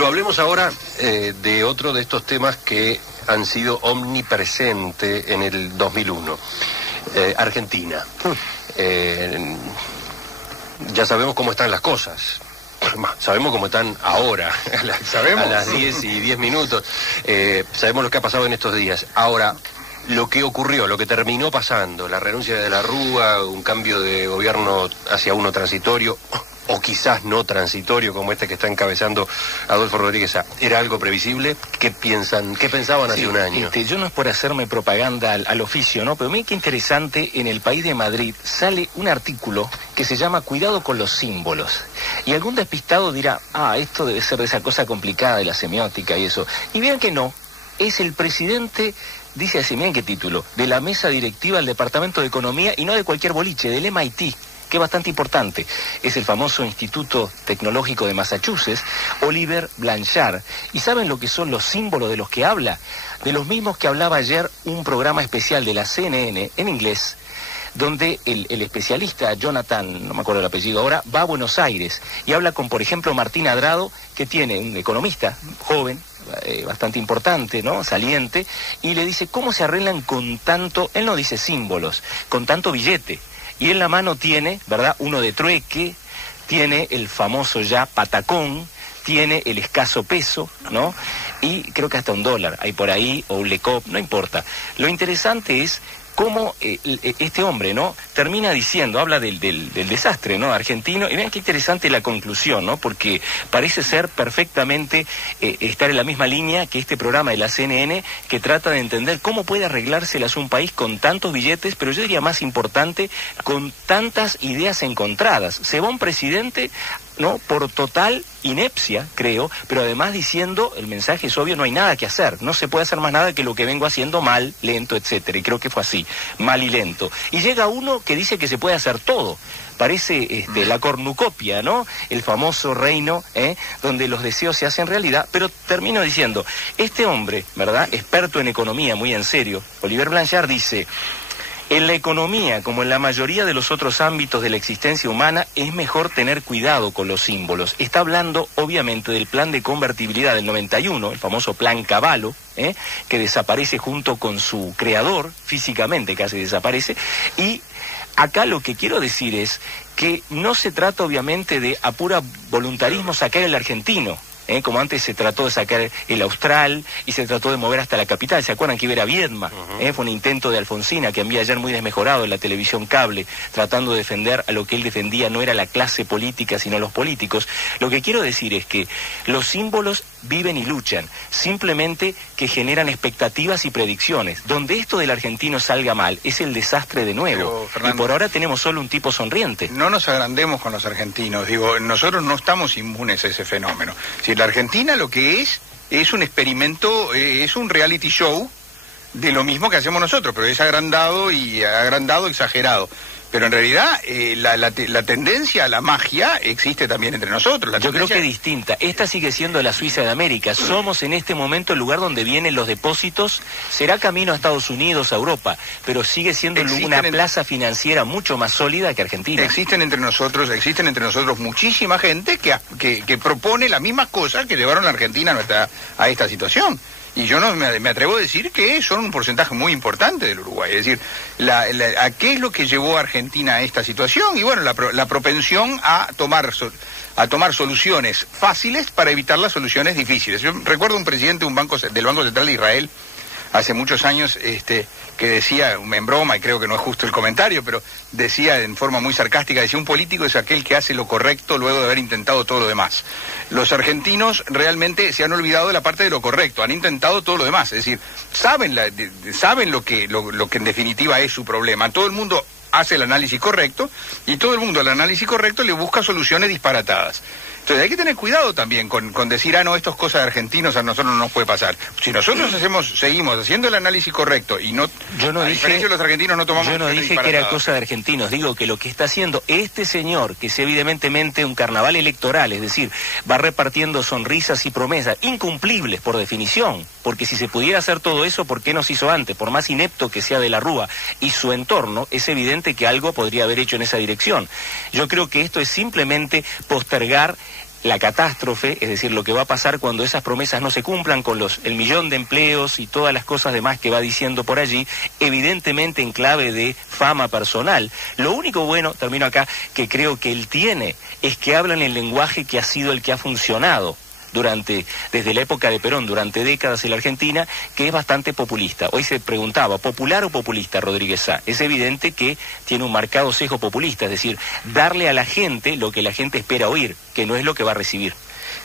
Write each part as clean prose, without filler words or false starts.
Pero hablemos ahora de otro de estos temas que han sido omnipresente en el 2001. Argentina. Ya sabemos cómo están las cosas. Sabemos cómo están ahora, a las 10 y 10 minutos. Sabemos lo que ha pasado en estos días. Ahora, lo que ocurrió, lo que terminó pasando, la renuncia de la Rúa, un cambio de gobierno hacia uno transitorio, o quizás no transitorio, como este que está encabezando Adolfo Rodríguez, ¿era algo previsible? ¿Qué pensaban hace un año? Yo no es por hacerme propaganda al oficio, ¿no? Pero miren qué interesante, en El País de Madrid sale un artículo que se llama Cuidado con los símbolos. Y algún despistado dirá, esto debe ser de esa cosa complicada de la semiótica y eso. Y vean que no, es el presidente, dice así, miren qué título, de la mesa directiva del Departamento de Economía, y no de cualquier boliche, del MIT, que es bastante importante. Es el famoso Instituto Tecnológico de Massachusetts, Oliver Blanchard. ¿Y saben lo que son los símbolos de los que habla? De los mismos que hablaba ayer un programa especial de la CNN en inglés, donde el especialista Jonathan, no me acuerdo el apellido ahora, va a Buenos Aires y habla con, por ejemplo, Martín Adrado, que tiene un economista joven, bastante importante, ¿no? Saliente, y le dice cómo se arreglan con tanto, él no dice símbolos, con tanto billete. Y en la mano tiene, ¿verdad?, uno de trueque, tiene el famoso ya patacón, tiene el escaso peso, ¿no? Y creo que hasta $1 hay por ahí, o un lecop, no importa. Lo interesante es cómo este hombre, ¿no?, termina diciendo, habla del desastre, ¿no?, argentino, y vean qué interesante la conclusión, ¿no?, porque parece ser perfectamente estar en la misma línea que este programa de la CNN, que trata de entender cómo puede arreglárselas un país con tantos billetes, pero yo diría más importante, con tantas ideas encontradas. Se va un presidente, ¿no?, por total inepcia, creo, pero además diciendo, el mensaje es obvio, no hay nada que hacer, no se puede hacer más nada que lo que vengo haciendo mal, lento, etcétera, y creo que fue así, mal y lento. Y llega uno que dice que se puede hacer todo. Parece la cornucopia, ¿no?, el famoso reino, donde los deseos se hacen realidad, pero termino diciendo, este hombre, ¿verdad?, experto en economía, muy en serio, Oliver Blanchard, dice: en la economía, como en la mayoría de los otros ámbitos de la existencia humana, es mejor tener cuidado con los símbolos. Está hablando, obviamente, del plan de convertibilidad del 91, el famoso plan Cavallo, que desaparece junto con su creador, físicamente casi desaparece, y acá lo que quiero decir es que no se trata, obviamente, de a pura voluntarismo sacar el argentino, como antes se trató de sacar el austral y se trató de mover hasta la capital. ¿Se acuerdan que iba a Viedma? Fue un intento de Alfonsina, que envía ayer muy desmejorado en la televisión cable, tratando de defender a lo que él defendía, no era la clase política, sino los políticos. Lo que quiero decir es que los símbolos viven y luchan, simplemente que generan expectativas y predicciones. Donde esto del argentino salga mal, es el desastre de nuevo. Pero, Fernando, y por ahora tenemos solo un tipo sonriente. No nos agrandemos con los argentinos, digo, nosotros no estamos inmunes a ese fenómeno. Si la Argentina lo que es un experimento, es un reality show de lo mismo que hacemos nosotros, pero es agrandado, exagerado. Pero en realidad la tendencia a la magia existe también entre nosotros. Yo creo que es distinta. Esta sigue siendo la Suiza de América. Somos en este momento el lugar donde vienen los depósitos. Será camino a Estados Unidos, a Europa, pero sigue siendo una plaza financiera mucho más sólida que Argentina. Existen entre nosotros muchísima gente que propone las mismas cosas que llevaron a la Argentina a esta situación. Y yo no me atrevo a decir que son un porcentaje muy importante del Uruguay. Es decir, ¿a qué es lo que llevó a Argentina a esta situación? Y bueno, la propensión a tomar soluciones fáciles para evitar las soluciones difíciles. Yo recuerdo un presidente del Banco Central de Israel, hace muchos años, que decía, en broma, y creo que no es justo el comentario, pero decía en forma muy sarcástica, decía: un político es aquel que hace lo correcto luego de haber intentado todo lo demás. Los argentinos realmente se han olvidado de la parte de lo correcto, han intentado todo lo demás, es decir, saben lo que en definitiva es su problema. Todo el mundo hace el análisis correcto, y todo el mundo al análisis correcto le busca soluciones disparatadas. Entonces hay que tener cuidado también con decir, no, esto es cosa de argentinos, a nosotros no nos puede pasar. Si nosotros seguimos haciendo el análisis correcto y no, a diferencia de los argentinos, no tomamos... Yo no dije que era cosa de argentinos, digo que lo que está haciendo este señor, que es evidentemente un carnaval electoral, es decir, va repartiendo sonrisas y promesas incumplibles por definición, porque si se pudiera hacer todo eso, ¿por qué no se hizo antes? Por más inepto que sea de la Rúa y su entorno, es evidente que algo podría haber hecho en esa dirección. Yo creo que esto es simplemente postergar la catástrofe, es decir, lo que va a pasar cuando esas promesas no se cumplan con el millón de empleos y todas las cosas demás que va diciendo por allí, evidentemente en clave de fama personal. Lo único bueno, termino acá, que creo que él tiene, es que habla en el lenguaje que ha sido el que ha funcionado desde la época de Perón, durante décadas en la Argentina, que es bastante populista. Hoy se preguntaba, ¿popular o populista Rodríguez Sá? Es evidente que tiene un marcado sesgo populista, es decir, darle a la gente lo que la gente espera oír, que no es lo que va a recibir.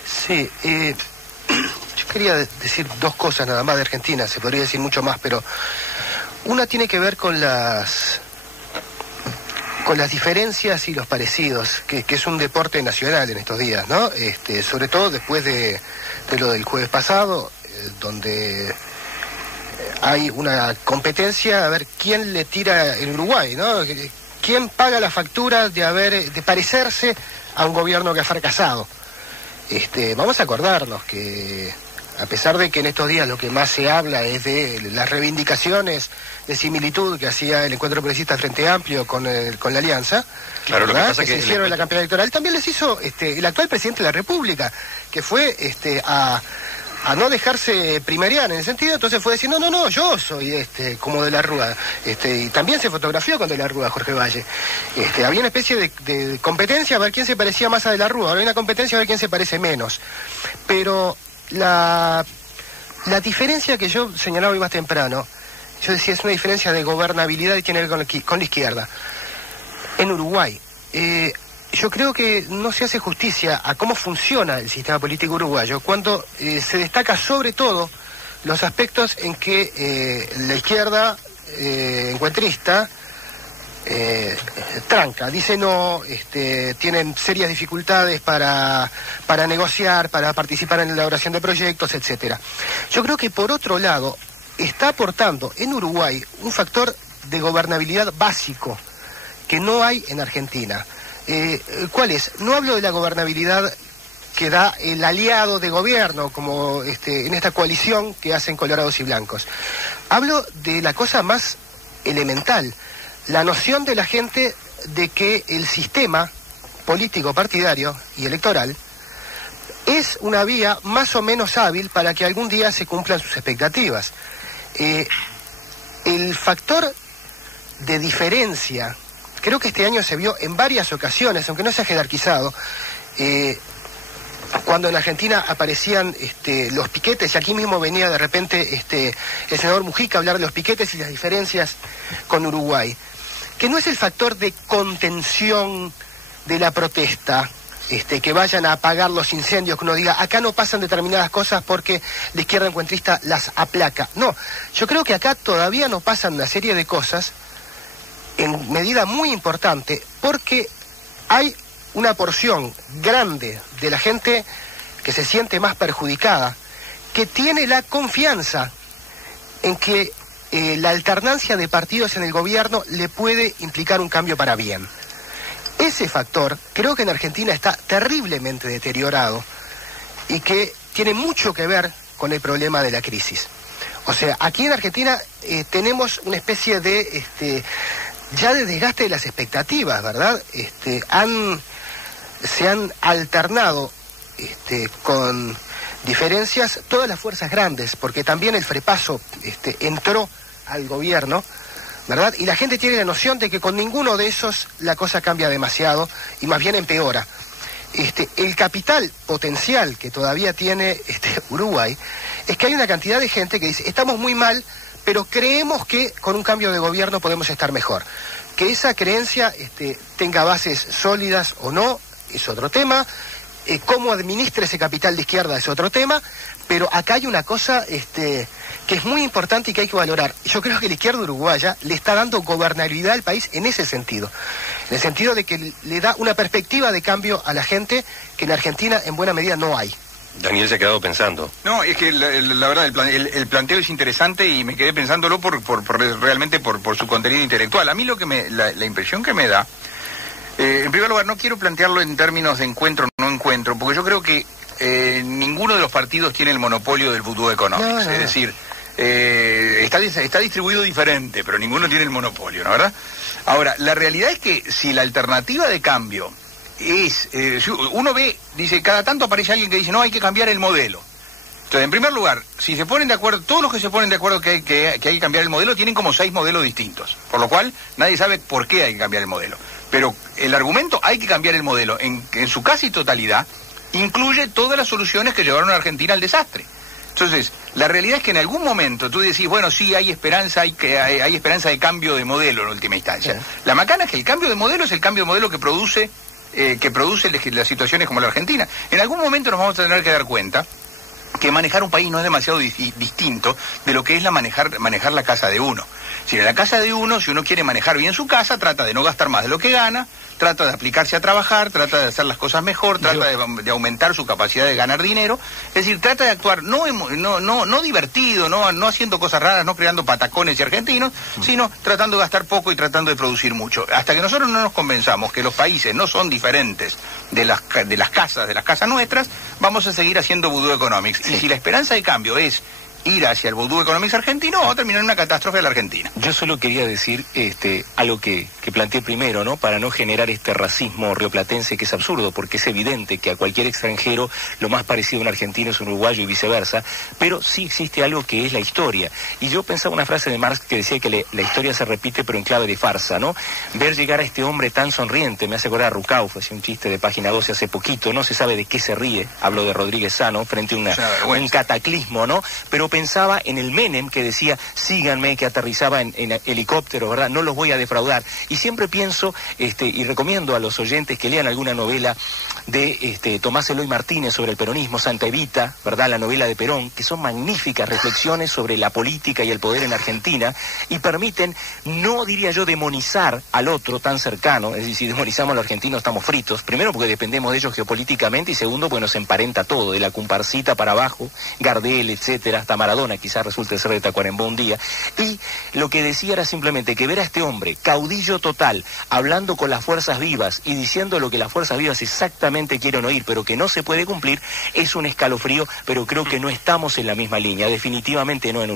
Sí, yo quería decir dos cosas nada más de Argentina, se podría decir mucho más, pero una tiene que ver con las diferencias y los parecidos, que es un deporte nacional en estos días, ¿no? Sobre todo después de lo del jueves pasado, donde hay una competencia a ver quién le tira en Uruguay, ¿no? ¿Quién paga la factura de parecerse a un gobierno que ha fracasado? Vamos a acordarnos que, a pesar de que en estos días lo que más se habla es de las reivindicaciones de similitud que hacía el Encuentro Progresista Frente Amplio con la Alianza, claro, lo que pasa que se hicieron en la campaña electoral, también les hizo el actual presidente de la República, que fue a no dejarse primerear en el sentido, entonces fue decir, no, yo soy como de la Rúa, y también se fotografió con de la Rúa Jorge Valle. Había una especie de competencia a ver quién se parecía más a de la Rúa, ahora hay una competencia a ver quién se parece menos. Pero la diferencia que yo señalaba hoy más temprano, yo decía, es una diferencia de gobernabilidad y tiene que ver con la izquierda. En Uruguay, yo creo que no se hace justicia a cómo funciona el sistema político uruguayo cuando se destaca sobre todo los aspectos en que la izquierda encuentrista tranca, dice no, tienen serias dificultades para negociar, para participar en la elaboración de proyectos, etcétera. Yo creo que por otro lado está aportando en Uruguay un factor de gobernabilidad básico que no hay en Argentina. ¿Cuál es? No hablo de la gobernabilidad que da el aliado de gobierno, como en esta coalición que hacen colorados y blancos. Hablo de la cosa más elemental, la noción de la gente de que el sistema político partidario y electoral es una vía más o menos hábil para que algún día se cumplan sus expectativas. El factor de diferencia, creo que este año se vio en varias ocasiones, aunque no se ha jerarquizado, cuando en Argentina aparecían los piquetes, y aquí mismo venía de repente el senador Mujica a hablar de los piquetes y las diferencias con Uruguay, que no es el factor de contención de la protesta, que vayan a apagar los incendios, que uno diga, acá no pasan determinadas cosas porque la izquierda encuentrista las aplaca. No, yo creo que acá todavía no pasan una serie de cosas en medida muy importante porque hay una porción grande de la gente que se siente más perjudicada, que tiene la confianza en que la alternancia de partidos en el gobierno le puede implicar un cambio para bien. Ese factor creo que en Argentina está terriblemente deteriorado y que tiene mucho que ver con el problema de la crisis. O sea, aquí en Argentina tenemos una especie de ya de desgaste de las expectativas, ¿verdad? Se han alternado con diferencias todas las fuerzas grandes, porque también el Frepaso entró al gobierno, ¿verdad? Y la gente tiene la noción de que con ninguno de esos la cosa cambia demasiado y más bien empeora. El capital potencial que todavía tiene Uruguay es que hay una cantidad de gente que dice, estamos muy mal, pero creemos que con un cambio de gobierno podemos estar mejor. Que esa creencia tenga bases sólidas o no, es otro tema. Cómo administra ese capital de izquierda es otro tema, pero acá hay una cosa que es muy importante y que hay que valorar. Yo creo que la izquierda uruguaya le está dando gobernabilidad al país en ese sentido. En el sentido de que le da una perspectiva de cambio a la gente que en Argentina en buena medida no hay. Daniel se ha quedado pensando. No, es que la verdad el planteo es interesante y me quedé pensándolo realmente por su contenido intelectual. A mí la impresión que me da, en primer lugar, no quiero plantearlo en términos de encuentro o no encuentro, porque yo creo que ninguno de los partidos tiene el monopolio del voodoo económico. No. Es decir, está distribuido diferente, pero ninguno tiene el monopolio, ¿no verdad? Ahora, la realidad es que si la alternativa de cambio uno ve, dice, cada tanto aparece alguien que dice, no, hay que cambiar el modelo. Entonces, en primer lugar, si se ponen de acuerdo, todos los que se ponen de acuerdo que hay que cambiar el modelo tienen como 6 modelos distintos, por lo cual nadie sabe por qué hay que cambiar el modelo. Pero el argumento hay que cambiar el modelo en su casi totalidad incluye todas las soluciones que llevaron a Argentina al desastre. Entonces, la realidad es que en algún momento tú decís, bueno, sí, hay esperanza, hay esperanza de cambio de modelo en última instancia. Sí. La macana es que el cambio de modelo es el cambio de modelo que produce las situaciones como la Argentina. En algún momento nos vamos a tener que dar cuenta que manejar un país no es demasiado distinto de lo que es manejar la casa de uno. Si en la casa de uno, si uno quiere manejar bien su casa, trata de no gastar más de lo que gana, trata de aplicarse a trabajar, trata de hacer las cosas mejor, trata de aumentar su capacidad de ganar dinero. Es decir, trata de actuar no divertido, no haciendo cosas raras, no creando patacones y argentinos, sino tratando de gastar poco y tratando de producir mucho. Hasta que nosotros no nos convenzamos que los países no son diferentes de las casas nuestras, vamos a seguir haciendo Voodoo Economics. Sí. Y si la esperanza de cambio es ir hacia el Voodoo Economics argentino, va a terminar en una catástrofe de la Argentina. Yo solo quería decir algo que planteé primero, ¿no? Para no generar este racismo rioplatense que es absurdo, porque es evidente que a cualquier extranjero lo más parecido a un argentino es un uruguayo y viceversa, pero sí existe algo que es la historia. Y yo pensaba una frase de Marx que decía que la historia se repite pero en clave de farsa, ¿no? Ver llegar a este hombre tan sonriente, me hace acordar a Rucauf, hacía un chiste de Página 12 hace poquito, no se sabe de qué se ríe, hablo de Rodríguez Sano, frente a un cataclismo, ¿no? Pero pensaba en el Menem que decía, síganme, que aterrizaba en helicóptero, ¿verdad? No los voy a defraudar. Y siempre pienso, y recomiendo a los oyentes que lean alguna novela de Tomás Eloy Martínez sobre el peronismo, Santa Evita, ¿verdad? La novela de Perón, que son magníficas reflexiones sobre la política y el poder en Argentina, y permiten, no diría yo, demonizar al otro tan cercano. Es decir, si demonizamos a los argentinos estamos fritos, primero porque dependemos de ellos geopolíticamente, y segundo porque nos emparenta todo, de la Comparsita para abajo, Gardel, etcétera, hasta Maradona quizás resulte ser de Tacuarembó un día. Y lo que decía era simplemente que ver a este hombre, caudillo total, hablando con las fuerzas vivas y diciendo lo que las fuerzas vivas exactamente quieren oír, pero que no se puede cumplir, es un escalofrío, pero creo que no estamos en la misma línea, definitivamente no en